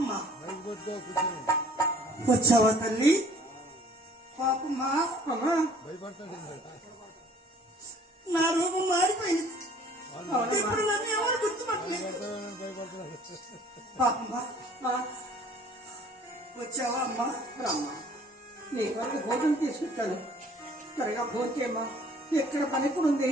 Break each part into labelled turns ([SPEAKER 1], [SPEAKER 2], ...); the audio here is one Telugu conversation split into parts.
[SPEAKER 1] అమ్మా వచ్చావా తల్లి? పాపమ్మా అమ్మా నా రూపం మారిపోయింది. ఇప్పుడు నన్ను ఎవరు గుర్తుపట్టలేదు? పాపమ్మా వచ్చావా అమ్మా? రమ్మా. నీ కొరకు భోజనం తీసుకుంటాను త్వరగా భోజనం చేయమ్మా. ఎక్కడ పని కూడా ఉంది?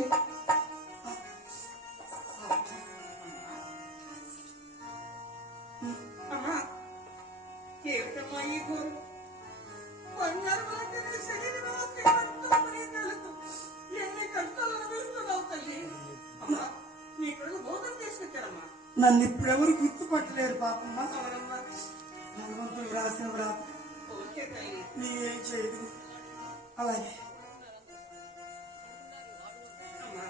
[SPEAKER 1] నన్ను ఇప్పుడెవరు గుర్తుపట్టలేరు పాపమ్మా భగవంతుడు రాసిన వ్రాత. ఓకే తల్లి. నీవేం చేయదు అలాగే. అమ్మా.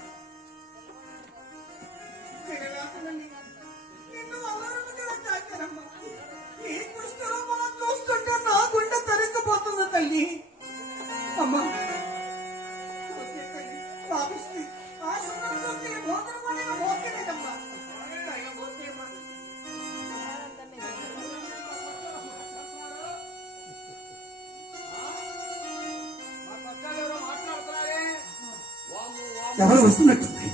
[SPEAKER 1] తరుక్కుపోతుంది తల్లి అమ్మా ఓకే తల్లి. పాపిష్టి. ఆ సందర్భంతో ఈ భోజనం అనేది ఓకేనేనమ్మా.
[SPEAKER 2] త్వరగా భోజనం చేయమ్మా. ఎవరు వస్తున్నట్టుంది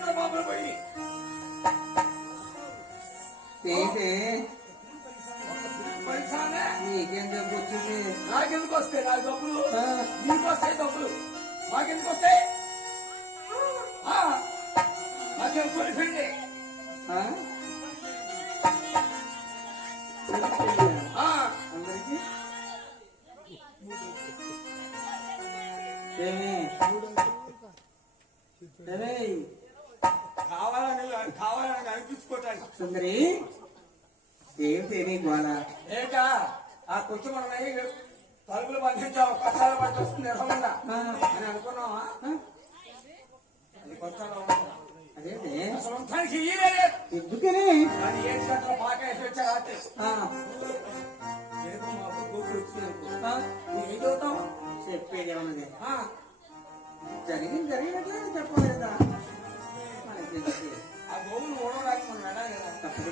[SPEAKER 1] Eita, mó pra mim.
[SPEAKER 2] Tem, tem.
[SPEAKER 1] ఏంటా ఆ కొంచెం మనం తలుపులు బంధించాము కష్టాలు పట్టి వస్తుంది
[SPEAKER 2] అని అనుకున్నావా?
[SPEAKER 1] అది కొత్తలో
[SPEAKER 2] అదేంటి? వేరే ఎందుకని?
[SPEAKER 1] గంటల పాక వేసి వచ్చా రాత్రి. ఏదో
[SPEAKER 2] వచ్చింది ఏం చదువుతావు చెప్పేది ఏమన్నది? ఆ, జరిగింది జరిగినట్లే చెప్పాలి కదా మనకి
[SPEAKER 1] ఆ గోవులు ఓడడానికి మనం వెళ్ళాలి
[SPEAKER 2] కదా. తప్పదు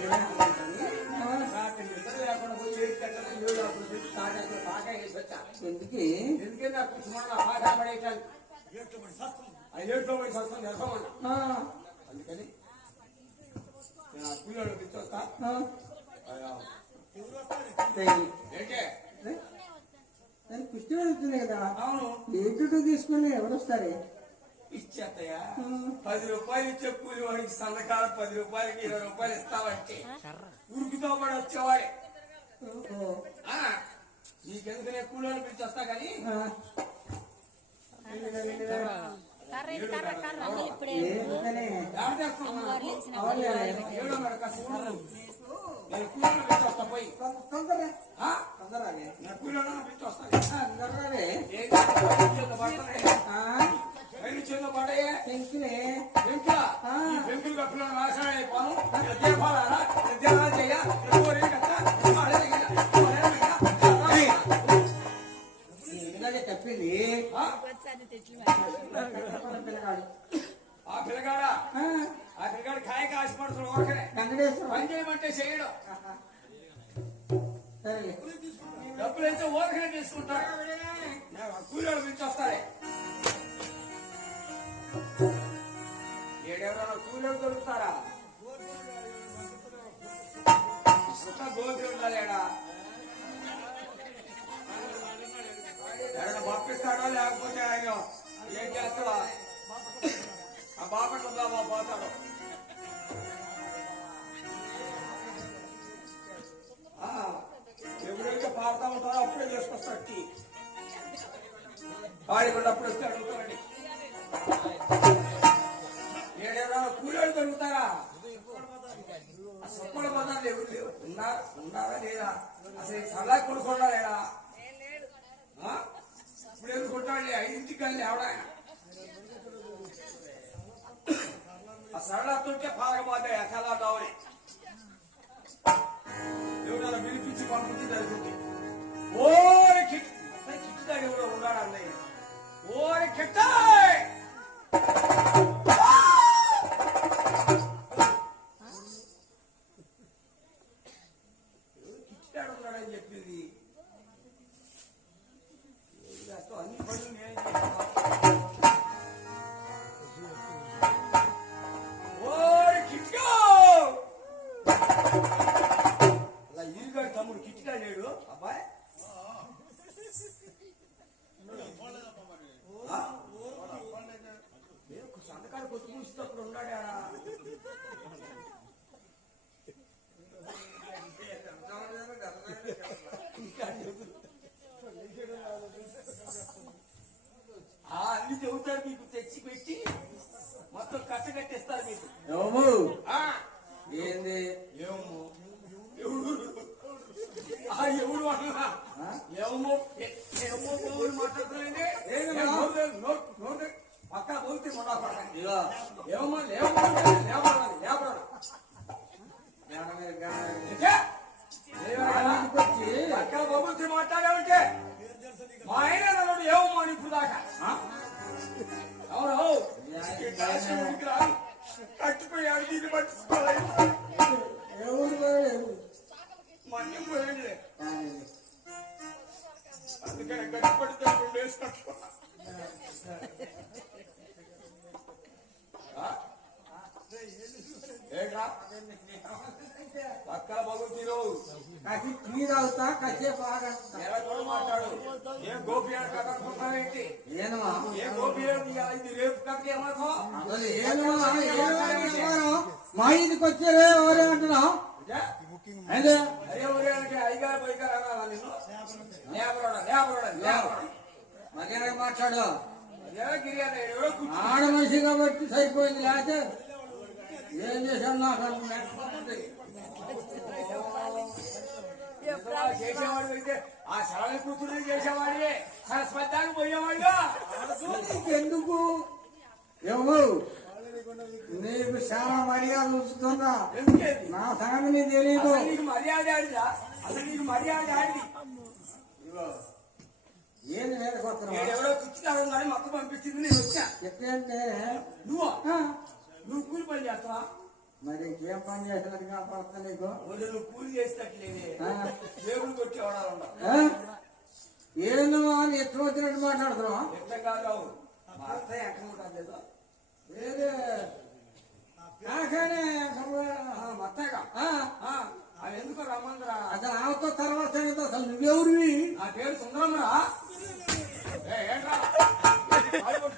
[SPEAKER 2] ఎందుకు?
[SPEAKER 1] ఎందుకంటే నాకు ఆ పాక పడేయటానికి పోయి అందుకని నేను ఆ కూలీలో పిచ్చొస్తా.
[SPEAKER 2] కుస్తీ వెళ్తుంది
[SPEAKER 1] కదా? అవును.
[SPEAKER 2] ఏంటో తీసుకొని ఎవరు వస్తారు?
[SPEAKER 1] ఇచ్చేత్తయ్యా. పది రూపాయలు ఇచ్చే కూలి వాడికి సన్నకాల పది రూపాయలకి ఇరవై రూపాయలు ఇస్తావంటే ఉరుకుతో పడి వచ్చేవాడే. కానీ ఆ,
[SPEAKER 2] కర్ర ఇది కర్ర కర్ర. ఇప్పుడే ఏంటని పిల్లగాడు
[SPEAKER 1] ఆ పిల్లగాడా? ఆ, పిల్లగాడు కాయ కాసిపడుతున్న ఓకనే
[SPEAKER 2] వెంకటేశ్వర. పని చేయమంటే
[SPEAKER 1] చేయడం డబ్బులు అయితే ఓరకనే తీసుకుంటాడు కూలీలు పిలిచి వస్తాలే ఏడెవరన్నా కూలీలు దొరుకుతారా? ఇంకా గోపి ఉండాలేడా? పంపిస్తాడో లేకపోతే ఆయన ఏం చేస్తావా? ఆ బాపట్ల బాబా పోతాడు? ఎవరైతే పాడతా ఉంటారో అప్పుడే చేసుకొస్తాడు టీ. ఆడికుండా అప్పుడు వస్తే అడుగుతాడండి ఏడేదో కూలీలు దొరుకుతారా? అసలు కూడా పదాలు ఎవరు ఉన్నారా? లేదా? అసలు సలహా కొనుక్కున్నారా ఇప్పుడు ఎందుకుంటాడు ఐదింటికి వెళ్ళి ఎవడాయన ఆ సరళతుంటే పారకపోతే చాలా కావాలి? ఎవరైనా పిలిపించి పంపించి జరుగుతుంది కట్టిపోయాడు దీన్ని పట్టించుకోలేదు
[SPEAKER 2] ఎవరు లేరు.
[SPEAKER 1] పోయాడులే అందుకని గట్టిపడితే రెండు వేసి కట్టుకున్నా. ఆ? ఏంట్రా?
[SPEAKER 2] కసి తాగుతా కసేపు
[SPEAKER 1] ఆగంతా ఎలా కూడా మాట్లాడు ఏ గోపి అని కథ అనుకుంటున్నావేంటి
[SPEAKER 2] ఏనమా ఏ గోపి
[SPEAKER 1] అని ఇది రేపు కథ ఏమవుతావు అసలు ఏనమా ఏమో
[SPEAKER 2] మా ఇంటికి వచ్చారే ఎవరే అంటున్నావు అదే అరే మాట్లాడు ఆడ మనిషి కాబట్టి సరిపోయింది లేకపోతే ఏం చేశాను నాకు
[SPEAKER 1] చేసేవాడు అయితే ఆ సరళ కూతురు చేసేవాడే సరస్వతానికి పోయేవాడుగా.
[SPEAKER 2] ఎందుకు? నీకు చాలా మర్యాద ఎందుకేది నా సంగతి నీకు తెలియదు
[SPEAKER 1] నీకు మర్యాద ఆడిదా? అసలు నీకు మర్యాద
[SPEAKER 2] ఏంది నేను నేర్కొస్తున్నావా
[SPEAKER 1] ఎవరో పిచ్చికారం కానీ మొత్తం పంపించింది
[SPEAKER 2] నేను వచ్చా. చెప్పంటే?
[SPEAKER 1] నువ్వు? నువ్వు కూలి పని చేస్తావా?
[SPEAKER 2] మరి ఇంకేం పని చేసినట్టు కాపాడుతా నీకు?
[SPEAKER 1] నువ్వు కూలి చేసినట్లేదే. దేవుడు?
[SPEAKER 2] ఏందో అని ఎట్లా వచ్చినట్టు మాట్లాడుతున్నావా? ఎట్లా
[SPEAKER 1] కాదు ఎక్కడ ఉంటుంది లేదా
[SPEAKER 2] వేరే నాకనే మా అత్తయ్యగా ఆ,
[SPEAKER 1] అవి ఎందుకు రమ్మందిరా
[SPEAKER 2] అసలు ఆమెతో తర్వాత అసలు నువ్వెవరివి నా
[SPEAKER 1] పేరు సుందరమ్మరా ఏంట్రా కాలు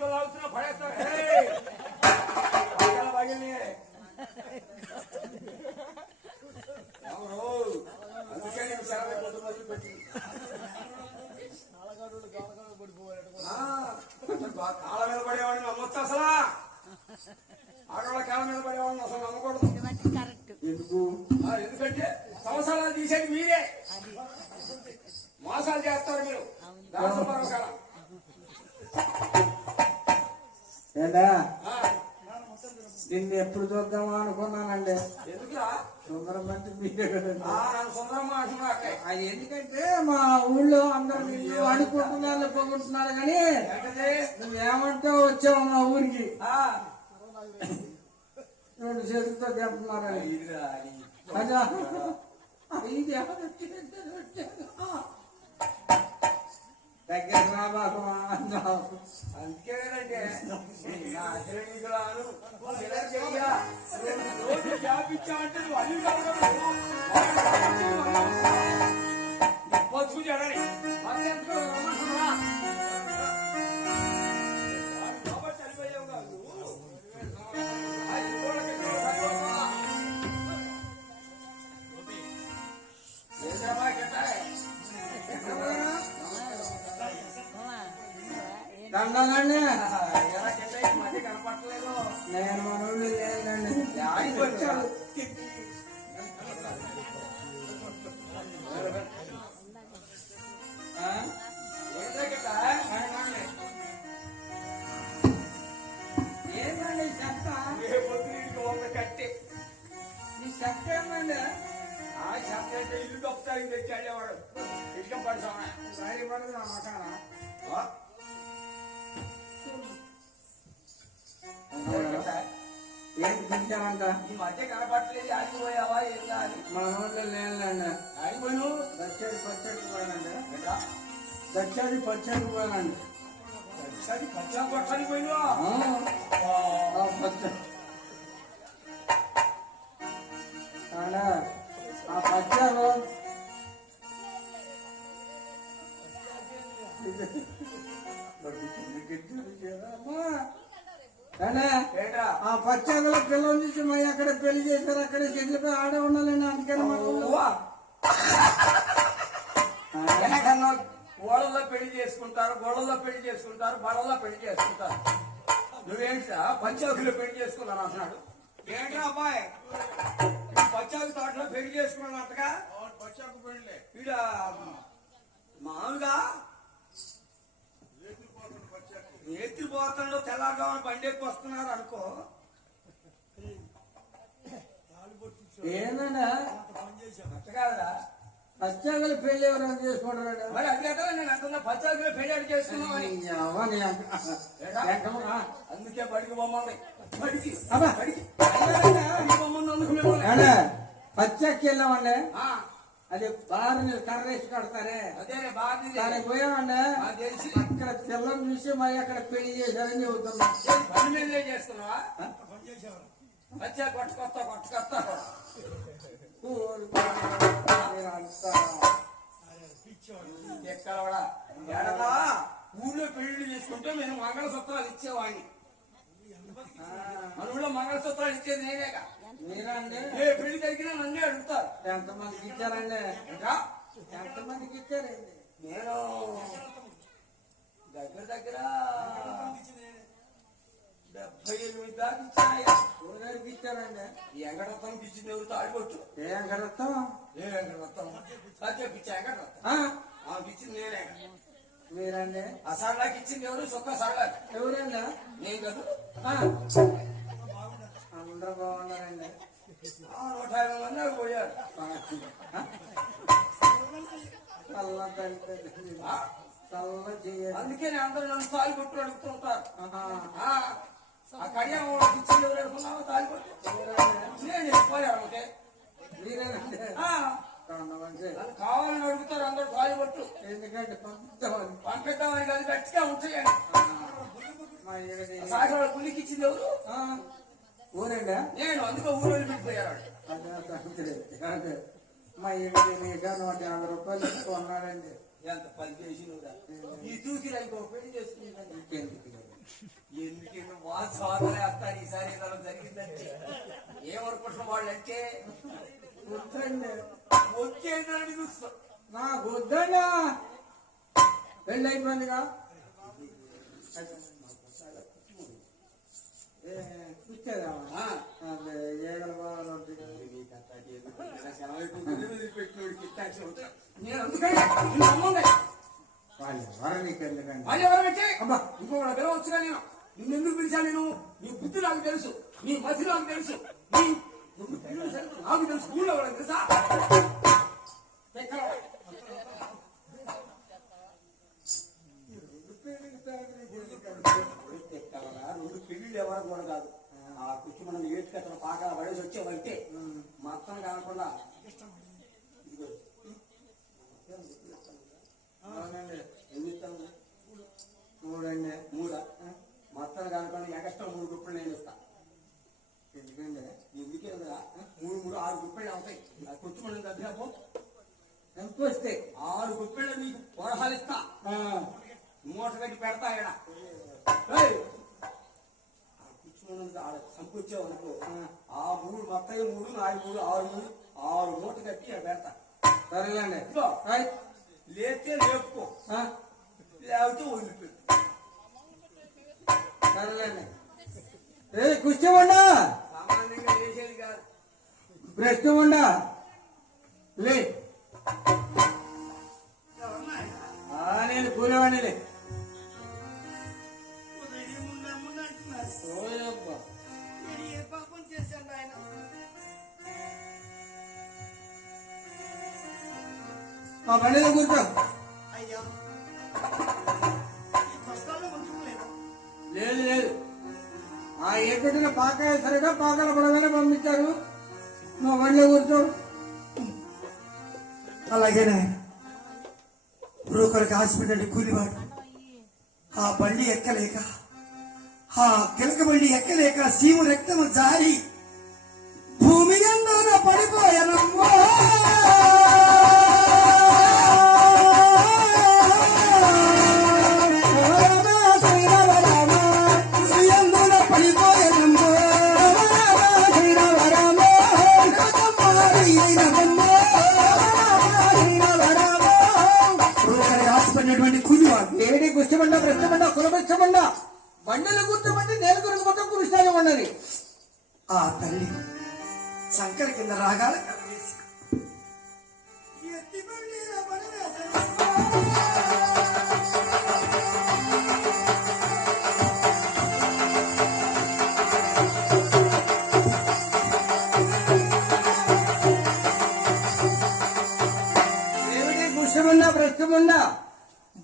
[SPEAKER 1] ఆడవాళ్ళ కాళ్ళ మీద పడేవాడిని అసలు నమ్మకూడదు.
[SPEAKER 2] కరెక్ట్. ఎందుకు?
[SPEAKER 1] ఆ, ఎందుకంటే సంవత్సరాలు తీసేది మీరే. మోసాలు చేస్తారు మీరు. దాసపరం కాడ. ఏంటా ఆ,
[SPEAKER 2] నిన్ను ఎప్పుడు చూద్దామా అనుకున్నానండి. ఎందుకురా సుందరం మంచి మీరే కదండి. సుందరమ్మ. అది ఎందుకంటే మా ఊళ్ళో అందరు నిన్ను అనుకుంటున్నారు పొగుంటున్నారు కానీ? నువ్వేమంటే వచ్చావు మా
[SPEAKER 1] ఊరికి. ఆ,
[SPEAKER 2] రెండు చేతులతో ఇది. అదా? వచ్చారు. దగ్గర రాబాకు అన్నావు
[SPEAKER 1] అందుకేనంటే నా కట్టి.
[SPEAKER 2] ఈ చెత్త ఏమండి
[SPEAKER 1] ఆ అయితే ఇల్లు దొక్కుతానికి తెచ్చాడే వాడు. ఇటుక పడిసామా సరి పడదు నా మకాన
[SPEAKER 2] ఏంటి పిలిచామంట
[SPEAKER 1] ఈ మధ్య కనపడలేదు ఆడిపోయావా ఏందా అని. మనోళ్ళు లేదండి ఆడిపోయిను
[SPEAKER 2] దక్షిణ పచ్చడికి పోయానండి. దక్షిణ పచ్చడికి పోయానండి.
[SPEAKER 1] సరి పచ్చా కొట్టని పోయినా
[SPEAKER 2] పచ్చడి కాడా, ఆ
[SPEAKER 1] ఏంట్రా? ఆ పచ్చగల
[SPEAKER 2] పిల్లలు చూసి మరి అక్కడ పెళ్ళి చేశారు అక్కడ చెట్లపై ఆడే ఉండాలండి అందుకని?
[SPEAKER 1] ఎక్కడన్నా ఓడల్లో పెళ్ళి చేసుకుంటారు గోడల్లో పెళ్ళి చేసుకుంటారు బడల్లో పెళ్ళి చేసుకుంటారు. నువ్వేంటా పంచాకులో పెళ్ళి చేసుకున్నాను అంటున్నాడు. ఏంట్రా అబ్బాయి ఈ పంచాకు తోటలో పెళ్ళి చేసుకున్నాను అంతగా ఈడ మామూలుగా ఎత్తి పోతాడు తెల్లారుగామని బండి ఎక్కి వస్తున్నారు అనుకో. అంత కాదురా.
[SPEAKER 2] పచ్చగల పెళ్ళి ఎవరైనా
[SPEAKER 1] చేసుకుంటారు మరి అది కదా నేను అంటున్నా పంచాకులో పెళ్ళి అడిగి
[SPEAKER 2] చేసుకున్నామని
[SPEAKER 1] అందుకే బడికి బొమ్మంది
[SPEAKER 2] పచ్చకి వెళ్ళామండి. అది బారిని కర్రేసి కడతారే? దానికి పోయామండి. అక్కడ పిల్లలు చూసి మరి అక్కడ పెళ్ళి చేశారని
[SPEAKER 1] చెబుతున్నాం. ఎక్కడ ఊళ్ళో పెళ్ళి చేసుకుంటే మేము మంగళసూత్రాలు ఇచ్చేవాడిని. మన ఊళ్ళో మంగళసూత్రాలు ఇచ్చేది నేనేగా మీరండి ఏ పెళ్ళి జరిగినా నన్నే అడుగుతారు.
[SPEAKER 2] ఎంతమందికి ఇచ్చారండి? ఎంతమందికి ఇచ్చారండి? నేను దగ్గర దగ్గర
[SPEAKER 1] డెబ్బై ఎనిమిది
[SPEAKER 2] దాకా ఇచ్చానయ్యా. ఊరికి ఇచ్చారండి?
[SPEAKER 1] ఈ వెంకటరత్నం ఇచ్చింది ఎవరు తాడిపట్టు
[SPEAKER 2] ఏం కడతాం
[SPEAKER 1] ఏ వెంకటరత్నం సత్య
[SPEAKER 2] పిచ్చి వెంకటరత్నం
[SPEAKER 1] ఇచ్చింది నేనే మీరండి. ఆ సరళాకి ఇచ్చింది ఎవరు? సుఖ
[SPEAKER 2] సరళాకి ఎవరండి నేను కాదు. అందరూ బాగున్నారండి.
[SPEAKER 1] నూట యాభై మంది పోయారు.
[SPEAKER 2] చల్ల తల్లి ఆ, చల్ల
[SPEAKER 1] చేయాలి. అందుకే అందరూ నన్ను తాలిపట్టు
[SPEAKER 2] అడుగుతూ ఉంటారు ఆహా.
[SPEAKER 1] ఆ, ఆ కడియం గట్టిగా ఉంటాయండి సాగర పులికి ఇచ్చింది ఎవరు?
[SPEAKER 2] ఊరండి? నేను అందుకో ఊరు. అదే మా నీకు నూట యాభై రూపాయలు ఎక్కువ ఉన్నాడండి
[SPEAKER 1] ఎంత పని చేసినవురా ఈ తూకి ఇంకో పెళ్ళి చేసుకుంటాను. ఎందుకంటే మా సోదరు వేస్తారు ఈసారి ఏదో జరిగిందంటే. ఏమనుకుంటున్న వాళ్ళు అంటే
[SPEAKER 2] వద్దండి.
[SPEAKER 1] వచ్చేదని చూస్తాం
[SPEAKER 2] నాకు వద్దండి. పెళ్ళి అయిపోయిందిగా ఏ, కూర్చోదామా ఆ. అదే ఏగల బాగా ఉంటుంది
[SPEAKER 1] నేను అందుకని నమ్మండి.
[SPEAKER 2] వాళ్ళు ఎవరు
[SPEAKER 1] నీకు ఎందుకండి మళ్ళీ ఎవరంటే అబ్బా. ఇంకొకటి పిలవచ్చుగా నేను. నిన్ను ఎందుకు పిలిచాను నేను? నీ బుద్ధి నాకు తెలుసు. నీ మతి నాకు తెలుసు. నీ నువ్వు పిల్లలు సరిగ్గా నాకు తెలుసు. స్కూల్లో కూడా తెలుసా? రెండు పెళ్ళిళ్ళు ఎవరు కూడా కాదు. ఆ కుర్చీ మనం ఏటికి అతను పాకాల పడేసి వచ్చేవంటే మొత్తం కాకుండా లే. పాపం చేశాను ఆయన
[SPEAKER 2] ఆ కూర్చో.
[SPEAKER 1] అయ్యా లేదు లేదు.
[SPEAKER 2] ఆ ఏకటిన పాకాయ సరిగా పాకాల పడగానే పంపించారు. మా బండిలో కూర్చో. అలాగేనే ఇప్పుడు బ్రోకర్కి హాస్పిటల్ కూలివాడు. ఆ బండి ఎక్కలేక ఆ కిలక బండి ఎక్కలేక సీము రక్తము జారి కులబెచ్చమండ బండలు కూర్చోమంటే నేను గురించి మొత్తం కురుస్తానే ఉన్నది ఆ తల్లి సంకర కింద రాగాల కలవేసి ఎత్తిబండి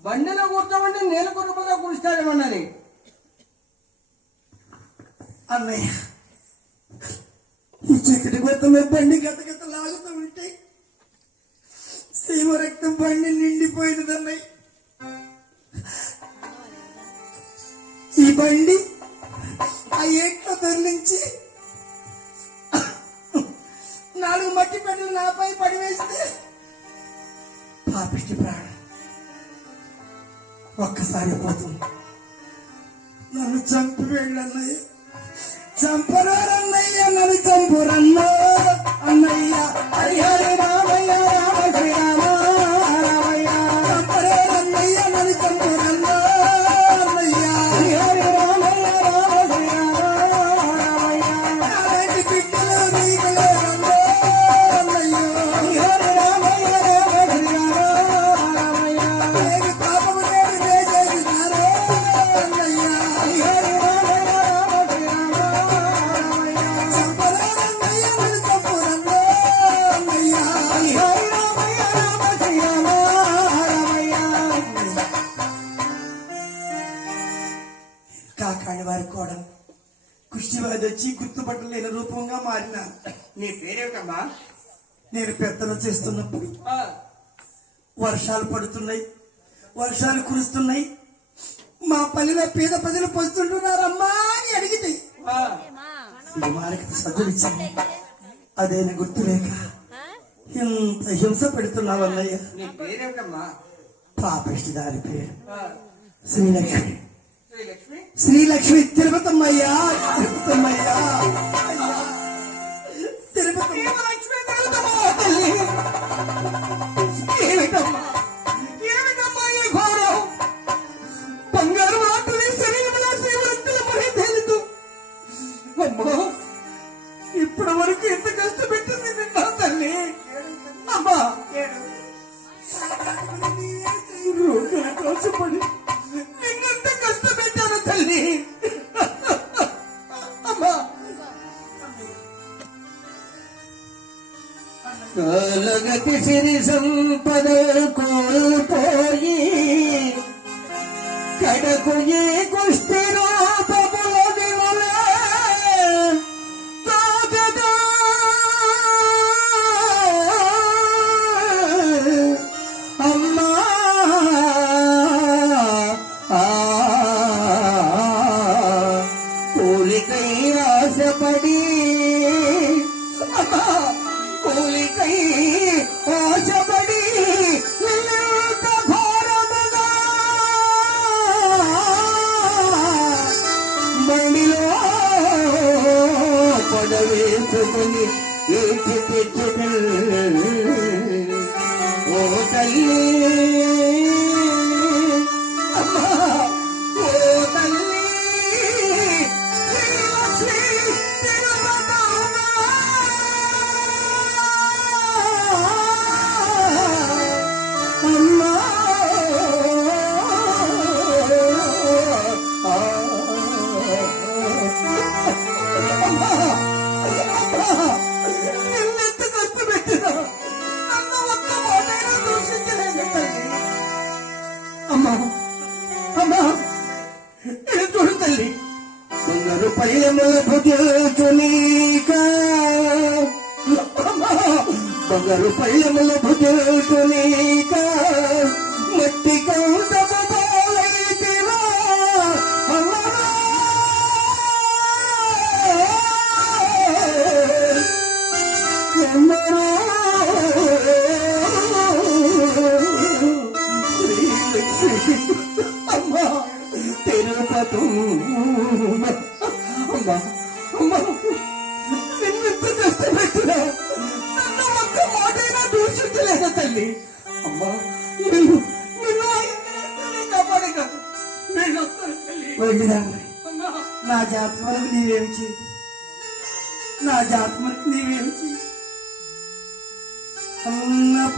[SPEAKER 2] బండిలో కూర్చోమంటే నేను కుటుంబంలో కురుస్తానేమన్నది అన్నయ్య ఈ చీకటి బండి గత గత లాగుతూ ఉంటే సీమ రక్తం బండి నిండిపోయింది అన్నయ్య. ఈ బండి ఆ ఏట్లో తరలించి నాలుగు మట్టి పెట్టలు నాపై పడివేస్తే పాపిష్టి ప్రాణం. ఒక్కసారి పోతుంది. నన్ను చంపివేళ్ళన్నయ్య. చంపరారన్నయ్య నన్ను చంపురన్న. అన్నయ్య హరిహరి కుష్టివాది వచ్చి గుర్తుపట్టలేని రూపంగా మారిన.
[SPEAKER 1] నీ పేరేమిటమ్మా?
[SPEAKER 2] నేను పెత్తనం చేస్తున్నప్పుడు ఆ, వర్షాలు పడుతున్నాయి వర్షాలు కురుస్తున్నాయి. మా పల్లెలో పేద ప్రజలు పొస్తుంటున్నారమ్మా అని అడిగితే ఆ, ఈ మారికి చదువులిచ్చింది అదేనా గుర్తులేక ఇంత హింస పెడుతున్నావన్నయ్య.
[SPEAKER 1] పేరేమిటమ్మా?
[SPEAKER 2] పాపిష్టి దాని పేరు. శ్రీలక్ష్మి. శ్రీలక్ష్మి? తిరుపతమ్మయ్యా తిరుపతమ్మయ్యా తిరుపతి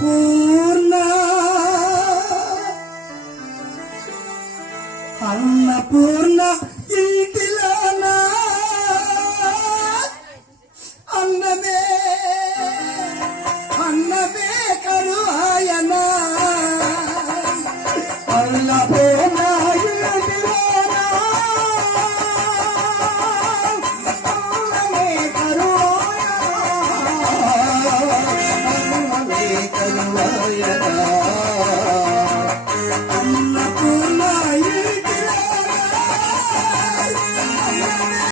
[SPEAKER 2] అన్నపూర్ణ అన్నపూర్ణ